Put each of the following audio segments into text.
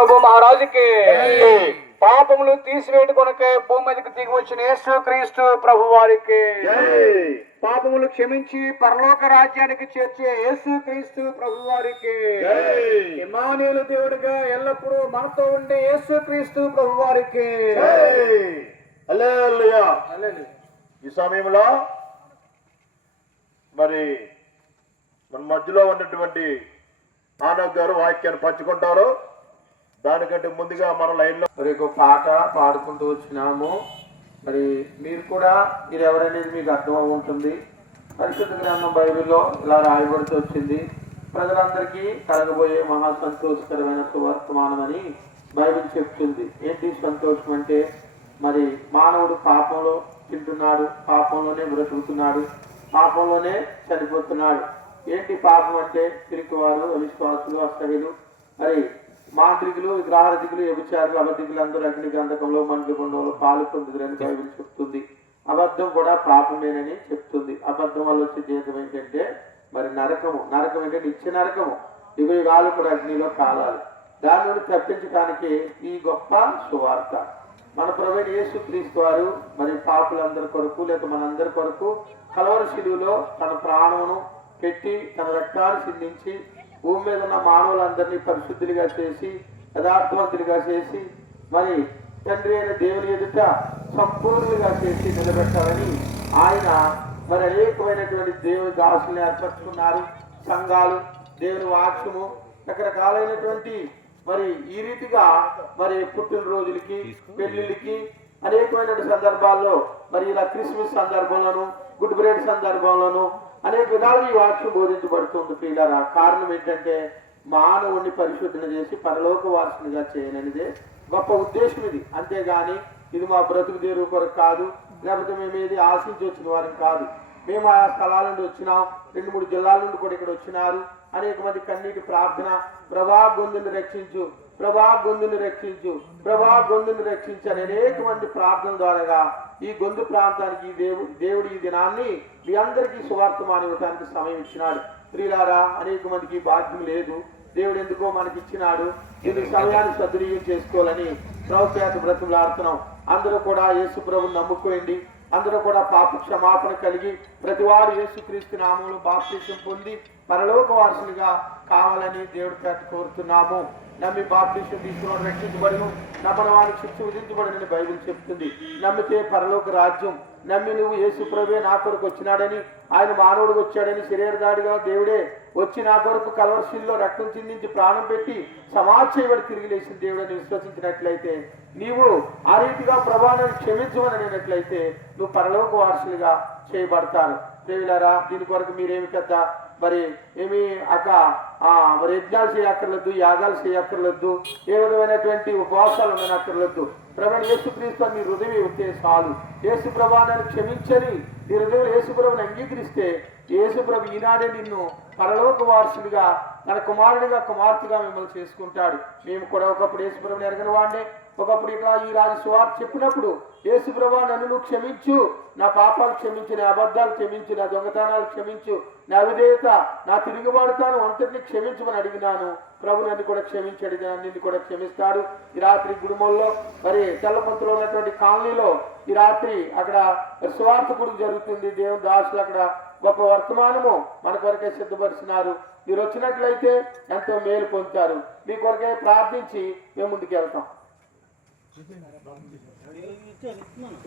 ప్రభు మహారాజుకి. పాపములు తీసివేయడం కొనకే భూమి మీదకి దిగి వచ్చిన యేసు క్రీస్తు ప్రభు వారికి. పాపములు క్షమించి పరలోక రాజ్యానికి చేర్చే యేసు క్రీస్తు ప్రభు వారికి. ఇమ్మానుయేలు దేవుడిగా ఎల్లప్పుడూ మనతో ఉండే యేసు క్రీస్తు ప్రభు వారికి. హల్లెలూయా. ఈ సమయంలో మరి మన మధ్యలో ఉన్నటువంటి ఆనవ్ గారు వాక్యాన్ని పంచుకుంటారు. దానికంటే ముందుగా మన లైన్లో మరి ఒక పాట పాడుకుంటూ వచ్చినాము. మరి మీరు కూడా ఇది ఎవరనేది మీకు అర్థం ఉంటుంది. పరిశుద్ధ గ్రంథం బైబిల్లో ఇలా రాయబడుతూ వచ్చింది. ప్రజలందరికీ కలగబోయే మహా సంతోషకరమైన వర్తమానం అని బైబిల్ చెప్తుంది. ఏంటి సంతోషం అంటే, మరి మానవుడు పాపంలో తింటున్నాడు, పాపంలోనే బ్రతుకుతున్నాడు, పాపంలోనే చనిపోతున్నాడు. ఏంటి పాపం అంటే, పిరికివారు, అవిశ్వాసులు, అసహ్యులు, మరి మాంత్రికులు, విగ్రహారధికులు, వ్యభిచారులు, అబద్ధికులు అందరూ అగ్ని గంధకంలో మండుగుండంలో పాలు పొందుదురని బైబిల్ చెప్తుంది. అబద్ధం కూడా పాపమేనని చెప్తుంది. అబద్ధం వల్ల వచ్చే జీవితం ఏంటంటే మరి నరకము. నరకం అంటే నిత్య నరకము. యుగాలు కూడా అగ్నిలో కాలాలి. దాని నుండి తప్పించడానికి ఈ గొప్ప సువార్త. మన ప్రభువైన యేసు క్రీస్తు వారు మరి పాపులందరి కొరకు లేదా మనందరి కొరకు కలవరి శిలువలో తన ప్రాణమును పెట్టి తన రక్తాన్ని సిందించి భూమి మీద ఉన్న మానవులందరినీ పరిశుద్ధులుగా చేసి యథార్థవంతులుగా చేసి మరి తండ్రి అయిన దేవుని ఎదుట సంపూర్ణులుగా చేసి నిలబెట్టాలని ఆయన మరి అనేకమైనటువంటి దేవుని దాసుల్ని ఏర్పరచుకున్నారు. సంఘాలు, దేవుని వాక్యము, రకరకాలైనటువంటి మరి ఈ రీతిగా మరి పుట్టినరోజులకి, పెళ్లిళ్ళకి, అనేకమైన సందర్భాల్లో మరి ఇలా క్రిస్మస్ సందర్భంలోను, గుడ్ ఫ్రైడే సందర్భంలోను అనేక విధాలుగా ఈ వాక్యం బోధించబడుతుంది. ప్రియులారా, కారణం ఏంటంటే మానవుడిని పరిశుద్ధన చేసి పరలోక వారసునిగా చేయననిదే గొప్ప ఉద్దేశం ఇది. అంతేగాని ఇది మా బ్రతుకు దేరు కొరకు కాదు, లేకపోతే మేము ఏది ఆశించి వచ్చిన వారం కాదు. మేము ఆ స్థలాల నుండి వచ్చినాం, 2-3 జిల్లాల నుండి కూడా ఇక్కడ వచ్చినారు. అనేక మంది కన్నీటి ప్రార్థన, ప్రభా గొంతుని రక్షించు, ప్రభా గొంతుని రక్షించు, ప్రభా గొంతుని రక్షించు అని అనేక మంది ప్రార్థన ద్వారాగా ఈ గొంతు ప్రాంతానికి దేవుడు ఈ దినాన్ని మీ అందరికీ సువార్తమానం ఇవ్వడానికి సమయం ఇచ్చినాడు. ప్రియులారా, అనేక మందికి భాగ్యం లేదు. దేవుడు ఎందుకో మనకి ఇచ్చినాడు. ఇది సమయాన్ని సద్వినియోగం చేసుకోవాలని ప్రభుత్వ బ్రతుకులాడుతున్నాం. అందరూ కూడా యేసు ప్రభువుని నమ్ముకోండి. అందరూ కూడా పాప క్షమాపణ కలిగి ప్రతివారు యేసుక్రీస్తు నామములో బాప్తిసం పొంది పరలోక వారసులుగా కావాలని దేవుడి పేట కోరుతున్నాము. నమ్మి బాప్తిసం తీసుకుని రక్షించబడును, నమ్మని వారికి శిక్ష విధించబడునని బైబిల్ చెప్తుంది. నమ్మితే పరలోక రాజ్యం. నమ్మి నువ్వు యేసు ప్రభువే నా కొరకు వచ్చినాడని, ఆయన మానవుడు వచ్చాడని, శరీరదాడిగా దేవుడే వచ్చి నా కొరకు కలవరిశిల్లో రక్తం చిందించి ప్రాణం పెట్టి సమాధి చేయబడి తిరిగి లేచిన దేవుడని విశ్వసించినట్లయితే, నీవు ఆ రీతిగా ప్రభావాన్ని క్షమించమని అనేట్లయితే నువ్వు పరలోక వారసులుగా చేయబడతాను. దేవులారా, దీని కొరకు మీరేమి పెద్ద మరి ఏమి మరి యజ్ఞాలు చేయక్కర్లేదు, యాగాలు చేయక్కర్లేదు, ఏ విధమైనటువంటి ఉపవాసాలు ఉండనక్కర్లేదు. ప్రభువైన యేసుక్రీస్తు నీ హృదయం ఇస్తే చాలు. యేసు ప్రభువుని క్షమించని నీ హృదయం యేసు ప్రభువుని అంగీకరిస్తే యేసు ప్రభు ఈనాడే నిన్ను పరలోక వారసుడిగా, తన కుమారుడిగా, కుమార్తెగా మిమ్మల్ని చేసుకుంటాడు. మేము కూడా ఒకప్పుడు యేసు ప్రభువుని ఎరగని వాడినే. ఒకప్పుడు ఇట్లా ఈ రాజు సువార్త చెప్పినప్పుడు, యేసు ప్రభువా నన్ను నువ్వు క్షమించు, నా పాపాలు క్షమించు, నా అబద్ధాలు క్షమించు, నా దొంగతనాలు క్షమించు, నా విధేయత, నా తిరుగుబాటుతాను అంతటిని క్షమించమని అడిగినాను. ప్రభు నన్ను కూడా క్షమించాడు, నిన్ను కూడా క్షమిస్తాడు. ఈ రాత్రి గుడిమల్లో మరి తెల్లపంతులో ఉన్నటువంటి కాలనీలో ఈ రాత్రి అక్కడ సువార్త కూడా జరుగుతుంది. దేవుని దాసులు అక్కడ గొప్ప వర్తమానము మన కొరకే సిద్ధపరుస్తున్నారు. మీరు వచ్చినట్లయితే ఎంతో మేలు పొందుతారు. మీ కొరకే ప్రార్థించి మేము ముందుకు వెళ్తాం.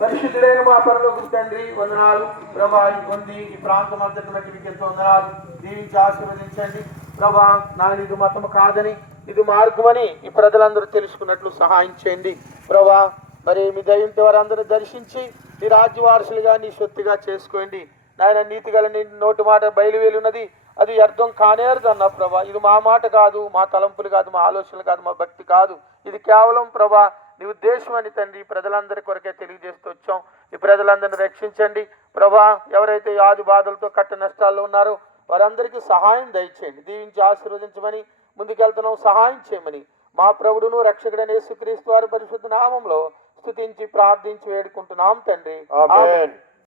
పరిశుద్ధుడైన మా పరలోకపు తండ్రి, వందనాలు ప్రభా. పొంది ఈ ప్రాంతం అంతటి బట్టి మీకు ఎంతో వందనాలు. దీవించి ఆశీర్వదించండి ప్రభా. నాయన ఇది మతము కాదని, ఇది మార్గమని ఈ ప్రజలందరూ తెలుసుకున్నట్లు సహాయం చేయండి ప్రభా. మరి మీ దయ్యంతో వారందరూ దర్శించి నీ రాజ్య వారసులుగా, నీ సొత్తుగా చేసుకోండి నాయన. నీతి గల నీ నోటి మాట బయలువేలున్నది, అది అర్థం కానేరదు అన్న ప్రభా. ఇది మా మాట కాదు, మా తలంపులు కాదు, మా ఆలోచనలు కాదు, మా భక్తి కాదు. ఇది కేవలం ప్రభా నీ ఉద్దేశం అని తండ్రి ప్రజలందరి కొరకే తెలియజేస్తూ వచ్చాం. ఈ ప్రజలందరినీ రక్షించండి ప్రభా. ఎవరైతే వ్యాధి బాధలతో కట్ట నష్టాల్లో ఉన్నారో వారందరికీ సహాయం దయచేయండి. దీవించి ఆశీర్వదించమని ముందుకెళ్తున్నాం. సహాయం చేయమని మా ప్రభుడును రక్షకుడైన యేసుక్రీస్తు వారి పరిశుద్ధ నామంలో స్తుతించి ప్రార్థించి వేడుకుంటున్నాం తండ్రి. ఆమేన్.